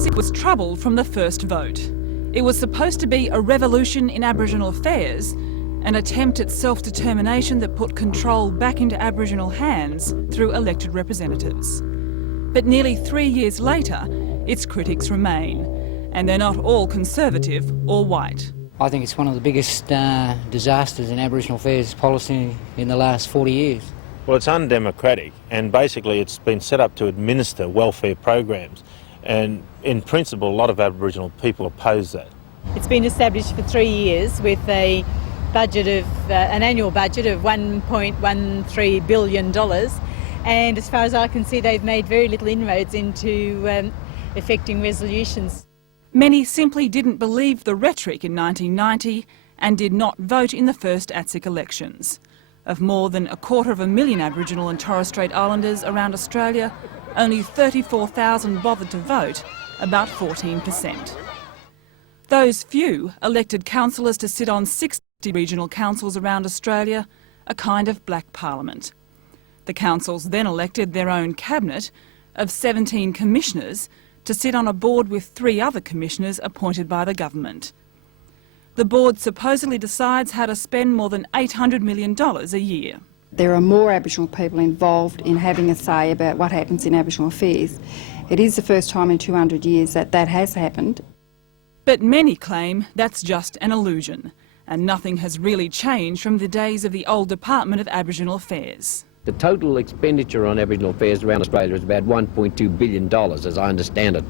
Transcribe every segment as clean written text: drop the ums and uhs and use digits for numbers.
ATSIC was troubled from the first vote. It was supposed to be a revolution in Aboriginal affairs, an attempt at self-determination that put control back into Aboriginal hands through elected representatives. But nearly 3 years later, its critics remain, and they're not all conservative or white. I think it's one of the biggest disasters in Aboriginal affairs policy in the last 40 years. Well, it's undemocratic, and basically it's been set up to administer welfare programs, and in principle a lot of Aboriginal people oppose that. It's been established for 3 years with a budget of an annual budget of $1.13 billion, and as far as I can see they've made very little inroads into effecting resolutions. Many simply didn't believe the rhetoric in 1990 and did not vote in the first ATSIC elections. Of more than 250,000 Aboriginal and Torres Strait Islanders around Australia, only 34,000 bothered to vote, about 14%. Those few elected councillors to sit on 60 regional councils around Australia, a kind of black parliament. The councils then elected their own cabinet of 17 commissioners to sit on a board with 3 other commissioners appointed by the government. The board supposedly decides how to spend more than $800 million a year. There are more Aboriginal people involved in having a say about what happens in Aboriginal affairs. It is the first time in 200 years that that has happened. But many claim that's just an illusion, and nothing has really changed from the days of the old Department of Aboriginal Affairs. The total expenditure on Aboriginal affairs around Australia is about $1.2 billion, as I understand it,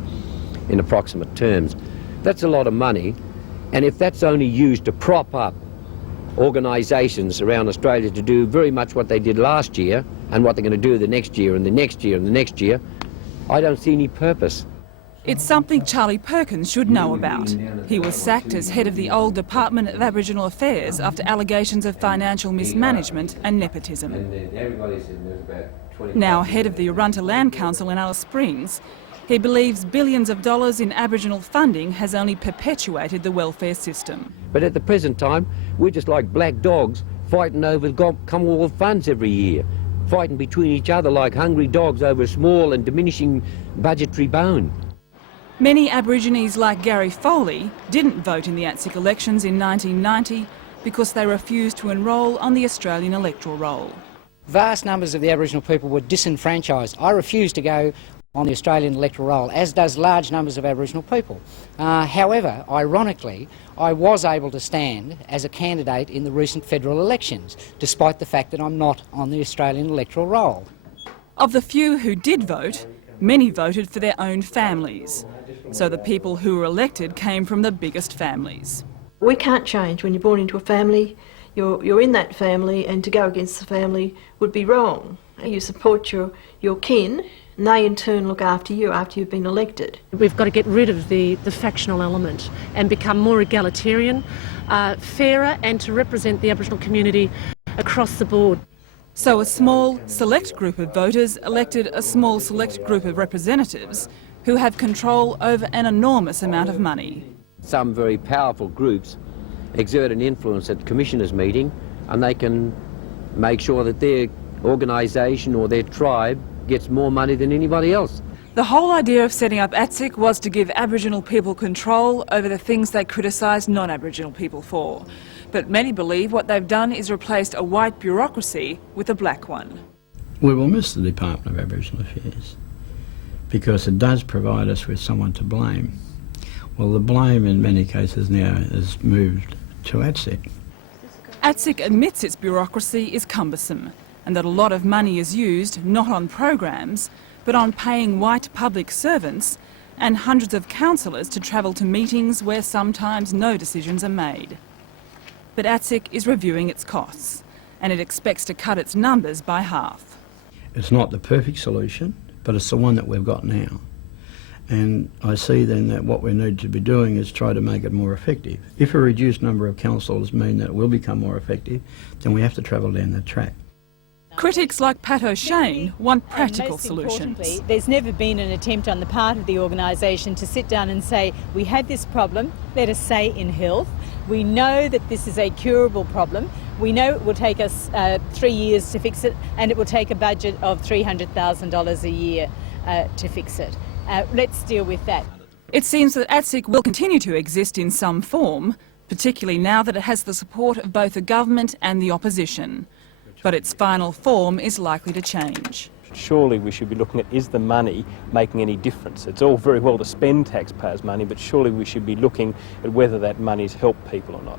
in approximate terms. That's a lot of money, and if that's only used to prop up organisations around Australia to do very much what they did last year and what they're going to do the next year and the next year and the next year, I don't see any purpose. It's something Charlie Perkins should know about. He was sacked as head of the old Department of Aboriginal Affairs after allegations of financial mismanagement and nepotism. Now head of the Arunta Land Council in Alice Springs, he believes billions of dollars in Aboriginal funding has only perpetuated the welfare system. But at the present time, we're just like black dogs fighting over Commonwealth funds every year, fighting between each other like hungry dogs over a small and diminishing budgetary bone. Many Aborigines like Gary Foley didn't vote in the ATSIC elections in 1990 because they refused to enrol on the Australian electoral roll. Vast numbers of the Aboriginal people were disenfranchised. I refused to go on the Australian electoral roll, as does large numbers of Aboriginal people. However, ironically, I was able to stand as a candidate in the recent federal elections, despite the fact that I'm not on the Australian electoral roll. Of the few who did vote, many voted for their own families. So the people who were elected came from the biggest families. We can't change. When you're born into a family, you're in that family, and to go against the family would be wrong. You support your kin, and they in turn look after you after you've been elected. We've got to get rid of the factional element and become more egalitarian, fairer, and to represent the Aboriginal community across the board. So a small, select group of voters elected a small, select group of representatives who have control over an enormous amount of money. Some very powerful groups exert an influence at the commissioners' meeting, and they can make sure that their organisation or their tribe gets more money than anybody else. The whole idea of setting up ATSIC was to give Aboriginal people control over the things they criticised non-Aboriginal people for. But many believe what they've done is replaced a white bureaucracy with a black one. We will miss the Department of Aboriginal Affairs because it does provide us with someone to blame. Well, the blame in many cases now is moved to ATSIC. ATSIC admits its bureaucracy is cumbersome and that a lot of money is used not on programs but on paying white public servants and hundreds of councillors to travel to meetings where sometimes no decisions are made. But ATSIC is reviewing its costs and it expects to cut its numbers by half. It's not the perfect solution, but it's the one that we've got now. And I see then that what we need to be doing is try to make it more effective. If a reduced number of councillors mean that it will become more effective, then we have to travel down that track. Critics like Pat O'Shane want practical solutions. Importantly, there's never been an attempt on the part of the organisation to sit down and say, we had this problem, let us say in health. We know that this is a curable problem. We know it will take us 3 years to fix it, and it will take a budget of $300,000 a year to fix it. Let's deal with that. It seems that ATSIC will continue to exist in some form, particularly now that it has the support of both the government and the opposition. But its final form is likely to change. Surely we should be looking at, is the money making any difference? It's all very well to spend taxpayers' money, but surely we should be looking at whether that money's helped people or not.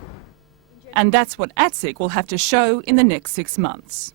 And that's what ATSIC will have to show in the next 6 months.